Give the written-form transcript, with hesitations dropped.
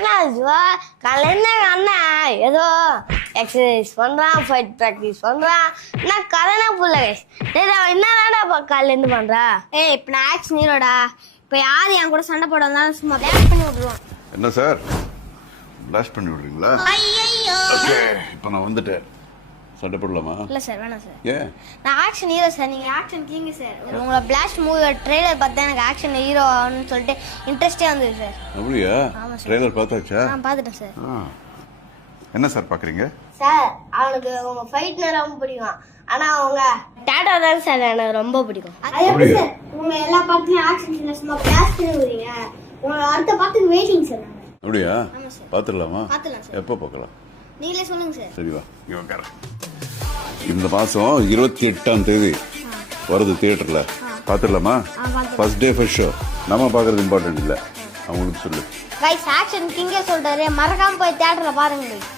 காலையில அண்ணன் ஏதோ எக்ஸசைஸ் பண்றான், ஃபைட் ப்ராக்டிஸ் பண்றான். நான் கதைனா புள்ள என்னடா காலையில இருந்து பண்றா? ஏய் இப்ப நான் ஆக்ஷன் ஹீரோடா. இப்ப யாரு என் கூட சண்டை போட வந்தாலும் சும்மா பிளாக் பண்ணி விட்டுருவான். என்ன சார் பிளாஸ்ட் பண்ணி விடுறீங்களா? ஓகே இப்போ நான் வந்துட்டேன். சண்டை போடலாமா? இல்ல சார் வேணாம் சார். ஏன்? நான் ஆக்ஷன் ஹீரோ சார், நீங்க ஆக்ஷன் கிங் சார். உங்களை பிளாஸ்ட் மூவி ட்ரெய்லர் பார்த்தா எனக்கு ஆக்ஷன் ஹீரோ ஆகணும்னு சொல்லிட்டு இன்ட்ரெஸ்டே வந்தது சார். அப்படியா? ஆமா சார். ட்ரெய்லர் பார்த்தாச்சா? நான் பார்த்துட்டேன் சார். என்ன சார் பார்க்குறீங்க? சார் அவனுக்கு உங்க ஃபைட்னா ரொம்ப பிடிக்கும். ஆனா அவங்க டேட்டா தான் சார் எனக்கு ரொம்ப பிடிக்கும். அது எப்படி சார் உங்க எல்லா பாட்டுலயும் ஆக்ஷன் சீன்ல சும்மா பிளாஸ்ட் பண்ணுவீங்க? உங்க அடுத்த பாட்டுக்கு வெயிட்டிங் சார். அப்படியா? ஆமா சார். பார்த்துடலாமா? பார்த்துடலாம் சார். எப்போ பார்க்கலாம்? நீங்களே சொல்லுங்க சார். சரி வா இங்கே உட்கார. இந்த மாதம் 28ஆம் தேதி வருது தியேட்டரில். பார்த்துடலாமா? First day first show. நம்ம பார்க்குறது இம்பார்ட்டன்ட் இல்லை, அவங்களுக்கு சொல்லு. கைஸ் ஆக்ஷன் கிங்கே சொல்றாரு, மறக்காம போய் தியேட்டர்ல பாருங்க.